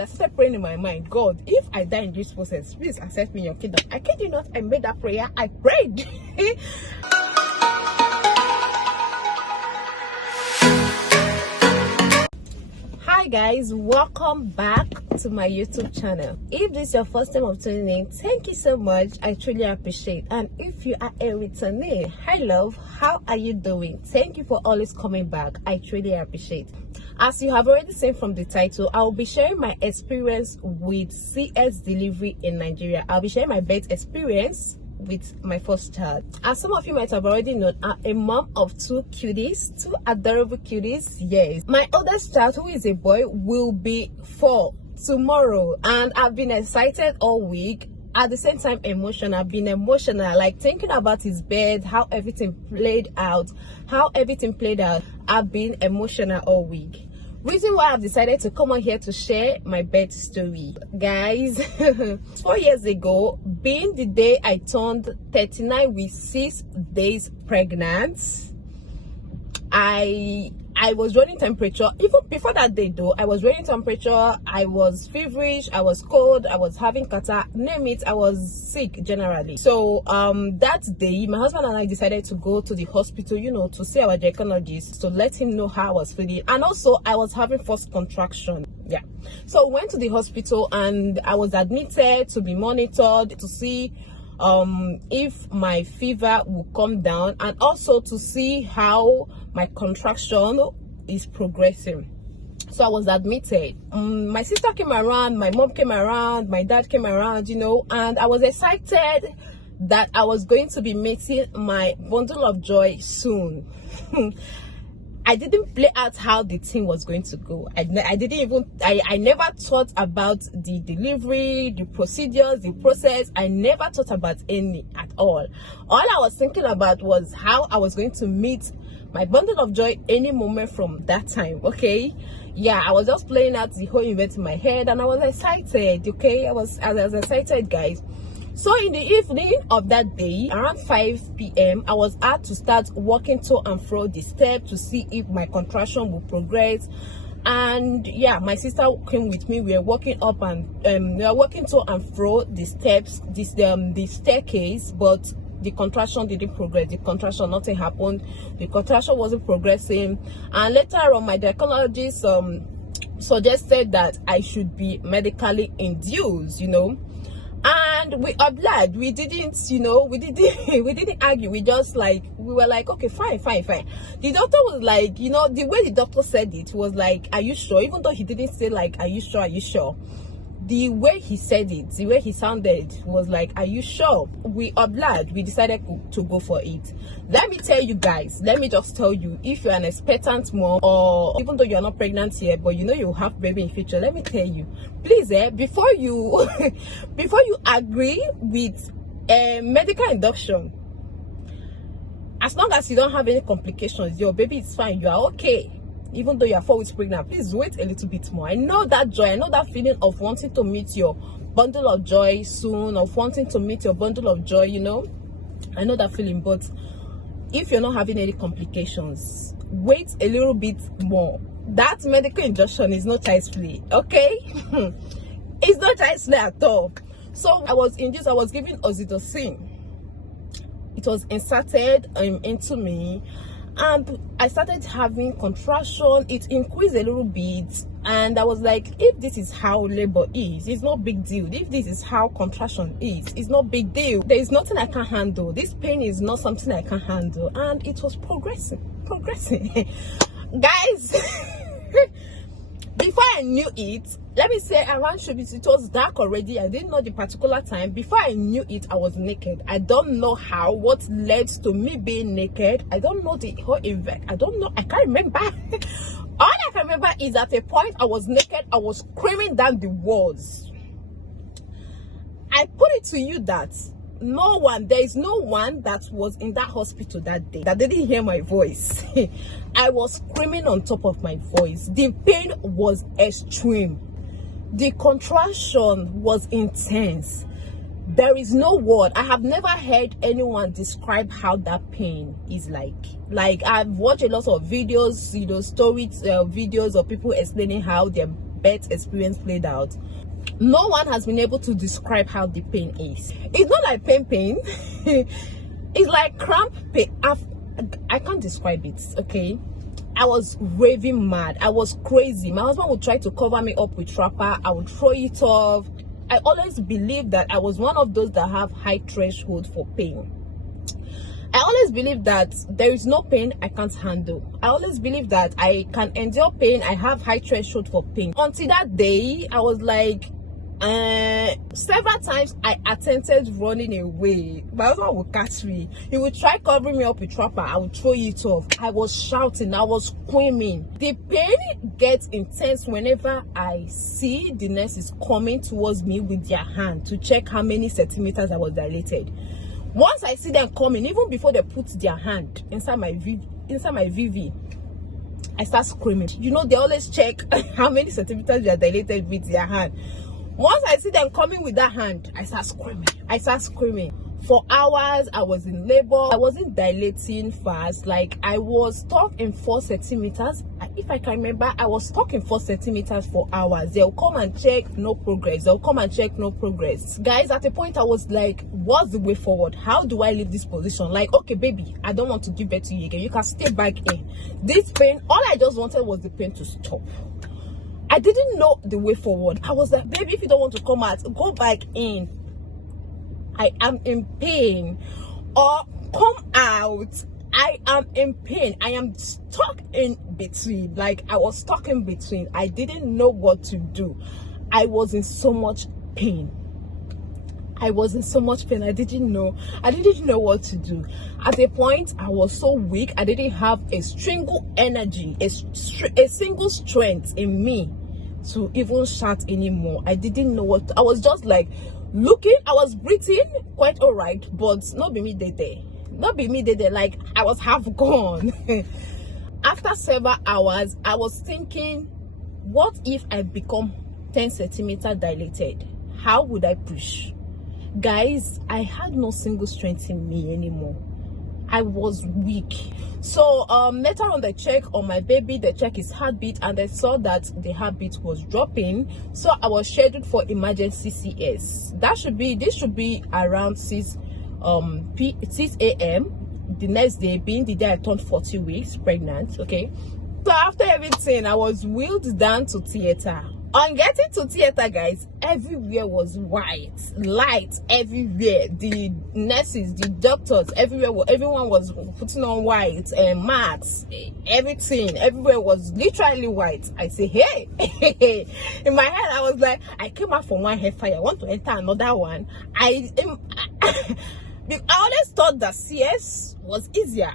I started praying in my mind, God, if I die in this process, please accept me in your kingdom. I kid you not, I made that prayer. I prayed. Hi guys, welcome back to my YouTube channel. If this is your first time of tuning in, thank you so much. I truly appreciate. And if you are a returner, hi love, how are you doing? Thank you for always coming back. I truly appreciate. As you have already seen from the title, I will be sharing my experience with CS delivery in Nigeria. I'll be sharing my birth experience with my first child. As some of you might have already known, I'm a mom of two cuties, two adorable cuties. Yes, my oldest child, who is a boy, will be 4 tomorrow, and I've been excited all week. At the same time, emotional. I've been emotional, like thinking about his bed, how everything played out. I've been emotional all week. Reason why I've decided to come on here to share my birth story, guys. 4 years ago, being the day I turned 39 with 6 days pregnant, I was running temperature. Even before that day though, I was running temperature, I was feverish, I was cold, I was having catarrh, name it, I was sick generally. So that day, my husband and I decided to go to the hospital, you know, to see our gynecologist, to let him know how I was feeling. And also I was having first contraction. Yeah, so we went to the hospital and I was admitted to be monitored to see if my fever will come down, and also to see how my contraction is progressing. So I was admitted. My sister came around, my mom came around, my dad came around, you know, and I was excited that I was going to be meeting my bundle of joy soon. I didn't play out how the thing was going to go. I never thought about the delivery, the procedures, the process. I never thought about any at all. All I was thinking about was how I was going to meet my bundle of joy any moment from that time. Okay, yeah, I was just playing out the whole event in my head, and I was excited. Okay, I was excited, guys. So in the evening of that day, around 5 p.m, I was asked to start walking to and fro the steps to see if my contraction will progress. And yeah, my sister came with me. We were walking up and we were walking to and fro the steps, the staircase, but the contraction didn't progress. The contraction, nothing happened. The contraction wasn't progressing. And later on, my gynecologist suggested that I should be medically induced, you know. And we obliged. We didn't, you know, we didn't argue. We were like, okay, fine. The doctor was like, you know, the way the doctor said it was like, are you sure? Even though he didn't say like, are you sure? The way he said it, the way he sounded was like, are you sure? We obliged. We decided to go for it. Let me tell you guys, let me just tell you, if you're an expectant mom, or even though you're not pregnant yet, but you know you'll have baby in future, let me tell you, please, before you agree with medical induction, as long as you don't have any complications, your baby is fine, you are okay. Even though you are 4 weeks pregnant, please wait a little bit more. I know that joy, I know that feeling of wanting to meet your bundle of joy soon, of wanting to meet your bundle of joy, you know. I know that feeling, but if you're not having any complications, wait a little bit more. That medical injection is not child's play, okay? It's not child's play at all. So I was induced, I was given oxytocin. It was inserted into me, and I started having contraction. It increased a little bit, and I was like, if this is how labor is, it's not big deal. If this is how contraction is, it's not big deal. There is nothing I can handle. This pain is not something I can handle. And it was progressing. Guys, before I knew it, let me say around Shobit, it was dark already. I didn't know the particular time. Before I knew it, I was naked. I don't know how, what led to me being naked. I don't know the whole event. I don't know. I can't remember. All I can remember is at a point I was naked. I was screaming down the walls. I put it to you that there is no one that was in that hospital that day that didn't hear my voice. I was screaming on top of my voice. The pain was extreme. The contraction was intense. There is no word. I have never heard anyone describe how that pain is like. Like, I've watched a lot of videos, you know, stories, videos of people explaining how their birth experience played out, no one has been able to describe how the pain is. It's not like pain. It's like cramp pain. I can't describe it, okay? I was raving mad. I was crazy. My husband would try to cover me up with wrapper. I would throw it off. I always believed that I was one of those that have high threshold for pain. I always believe that there is no pain I can't handle. I always believe that I can endure pain. I have high threshold for pain. Until that day, I was like, several times I attempted running away. My husband would catch me. He would try covering me up with wrapper. I would throw it off. I was shouting. I was screaming. The pain gets intense whenever I see the nurses coming towards me with their hand to check how many centimeters I was dilated. Once I see them coming, even before they put their hand inside my VV, I start screaming. You know, they always check how many centimeters they are dilated with their hand. Once I see them coming with that hand, I start screaming. For hours, I was in labor. I wasn't dilating fast. Like, I was stuck in 4 centimeters. If I can remember, I was stuck in 4 centimeters for hours. They'll come and check, no progress. They'll come and check, no progress. Guys, at a point, I was like, what's the way forward? How do I leave this position? Like, okay, baby, I don't want to give birth to you again. You can stay back in. This pain, all I just wanted was the pain to stop. I didn't know the way forward. I was like, baby, if you don't want to come out, go back in. I am in pain. Or come out. I am in pain. I am stuck in between. Like, I was stuck in between. I didn't know what to do. I was in so much pain. I didn't know what to do. At a point, I was so weak. I didn't have a single energy, a single strength in me to even shout anymore. I didn't know what. I was just like looking. I was breathing quite all right, but not be me there. Like, I was half gone. After several hours, I was thinking, what if I become 10 centimeters dilated? How would I push? Guys, I had no single strength in me anymore. I was weak. So later on, they check on my baby, they check his heartbeat, and they saw that the heartbeat was dropping. So I was scheduled for emergency CS. This should be around 6 a.m. the next day, being the day I turned 40 weeks pregnant. Okay, so after everything, I was wheeled down to theater. On getting to theater, guys, everywhere was white, light everywhere. The nurses, the doctors, everyone was putting on white and masks. Everything, everywhere was literally white. I say, hey, in my head, I was like, I came out from one hellfire. I want to enter another one. I always thought that CS was easier.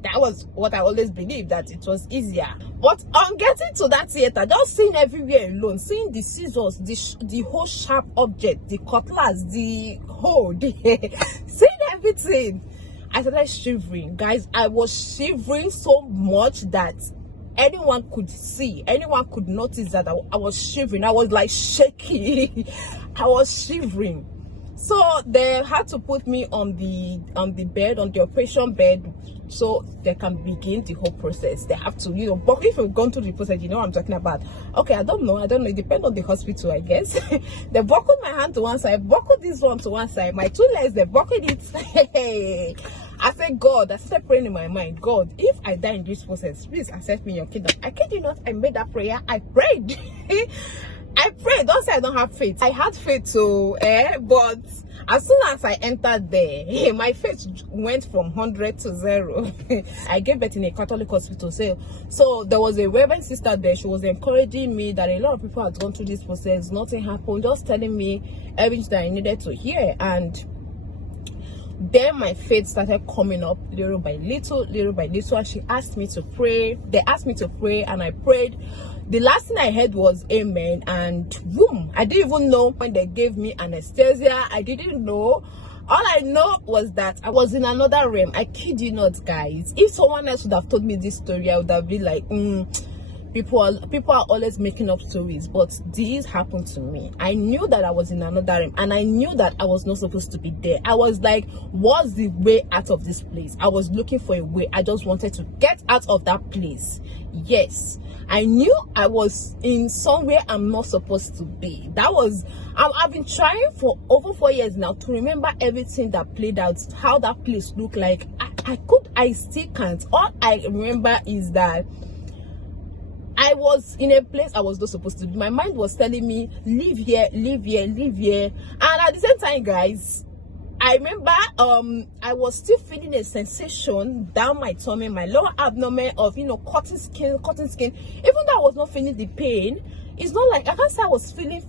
That was what I always believed, that it was easier. But on getting to that theater, just seeing everywhere alone, seeing the scissors, the whole sharp object, the cutlass, the hole, seeing everything, I started shivering. Guys, I was shivering so much that anyone could see, anyone could notice that I was shivering. I was like shaking. I was shivering. So they had to put me on the bed, on the operation bed, so they can begin the whole process. They have to, but if you've gone through the process, you know what I'm talking about. Okay, I don't know. It depends on the hospital, I guess. They buckled my hand to one side, buckled this one to one side, my 2 legs, they buckled it. I said, God, I started praying in my mind, God, if I die in this process, please accept me in your kingdom. I kid you not, I made that prayer. I prayed. I prayed. Don't say I don't have faith. I had faith too, but as soon as I entered there, my faith went from 100 to 0. I gave birth in a Catholic hospital. So there was a Reverend sister there. She was encouraging me that a lot of people had gone through this process. Nothing happened. Just telling me everything that I needed to hear. And then my faith started coming up little by little. And she asked me to pray. They asked me to pray, and I prayed. The last thing I heard was amen, and boom. I didn't even know when they gave me anesthesia. I didn't know. All I know was that I was in another realm. I kid you not, guys. If someone else would have told me this story, I would have been like, people are always making up stories, but this happened to me. I knew that I was in another room, and I knew that I was not supposed to be there. I was like, what's the way out of this place? I was looking for a way. I just wanted to get out of that place. Yes, I knew I was in somewhere I'm not supposed to be. I've been trying for over 4 years now to remember everything that played out, how that place looked like. I still can't. All I remember is that I was in a place I was not supposed to be. My mind was telling me, live here, live here, live here. And at the same time, guys, I remember I was still feeling a sensation down my tummy, my lower abdomen of, cotton skin. Even though I was not feeling the pain, it's not like, I can't say I was feeling.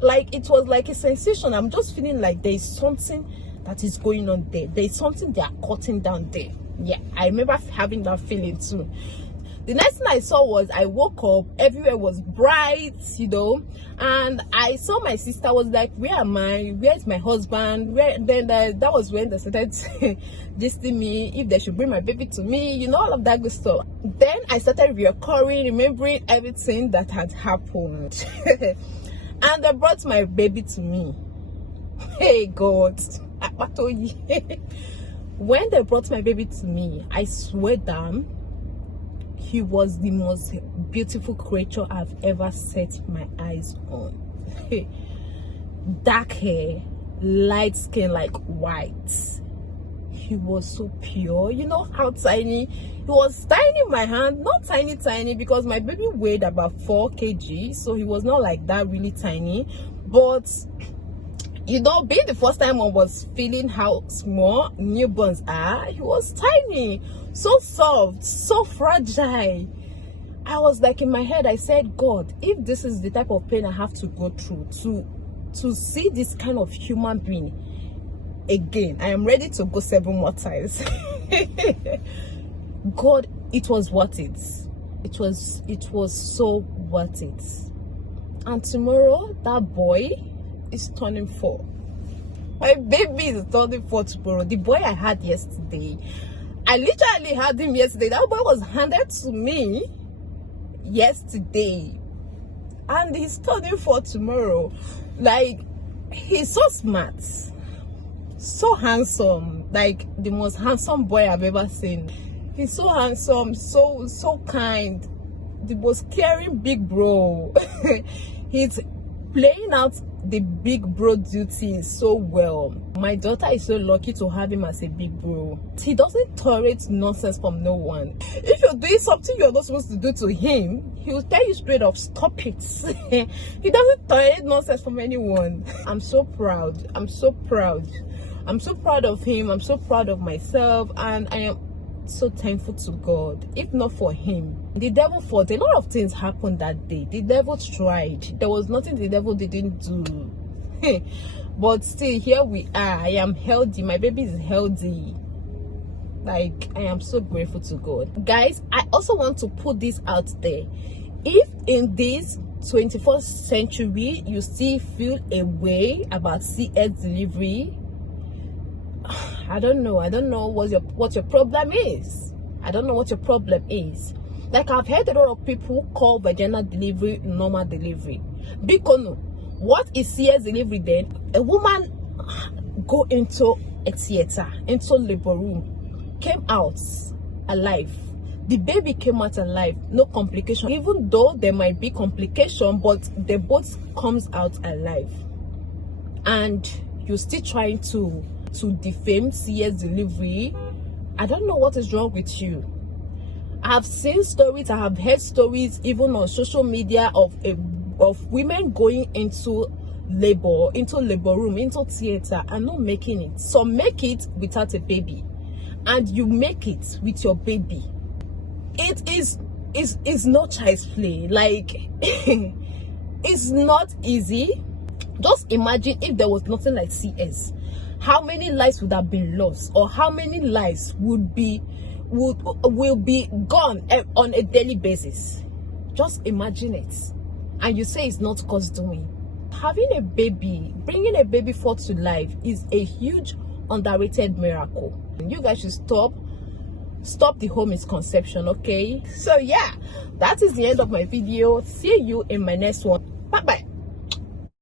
Like, it was like a sensation. I'm just feeling like there is something that is going on there. There is something they are cutting down there. Yeah, I remember having that feeling too. The next thing I saw was, I woke up, everywhere was bright, and I saw my sister. Was like, where am I? Where's my husband? That was when they started gisting me if they should bring my baby to me, all of that good stuff. Then I started remembering everything that had happened. And they brought my baby to me. Hey God, when they brought my baby to me, I swear down, he was the most beautiful creature I've ever set my eyes on. Dark hair, light skin like white. He was so pure. You know how tiny? He was tiny in my hand. Not tiny because my baby weighed about 4 kg. So he was not like that really tiny. But, being the first time I was feeling how small newborns are, he was tiny. So soft, so fragile. I was like, in my head, I said, God, if this is the type of pain I have to go through to see this kind of human being again, I am ready to go 7 more times. God, it was worth it. It was so worth it. And tomorrow, that boy is turning 4. My baby is turning 4 tomorrow. The boy I had yesterday, I literally had him yesterday. That boy was handed to me yesterday, and he's turning 4 tomorrow. Like, he's so smart, so handsome, like the most handsome boy I've ever seen. He's so handsome, so kind, the most caring big bro. He's playing out the big bro duty so well. My daughter is so lucky to have him as a big bro. He doesn't tolerate nonsense from no one. If you're doing something you're not supposed to do to him, he will tell you straight up, stop it. He doesn't tolerate nonsense from anyone. I'm so proud. I'm so proud of him. I'm so proud of myself, and I am so thankful to God. If not for him, the devil fought. A lot of things happened that day. The devil tried. There was nothing the devil didn't do. But still, here we are. I am healthy. My baby is healthy. Like, I am so grateful to God. Guys, I also want to put this out there. If in this 21st century you still feel a way about CS delivery, I don't know what your problem is. I don't know what your problem is. Like, I've heard a lot of people call vaginal delivery normal delivery. Because what is CS delivery then? A woman go into a theater, into labor room, came out alive. The baby came out alive, no complication. Even though there might be complication, but the both comes out alive. And you're still trying to defame CS delivery. I don't know what is wrong with you. I've seen stories, I have heard stories even on social media of women going into labor room, into theater, and not making it. Some make it without a baby, and you make it with your baby. It is not child's play. Like, it's not easy. Just imagine if there was nothing like CS. How many lives would have been lost, or how many lives will be gone on a daily basis? Just imagine it. And you say it's not God's doing. Having a baby, bringing a baby forth to life, is a huge underrated miracle. You guys should stop stop the whole misconception. Okay, so yeah, that is the end of my video. See you in my next one. Bye bye.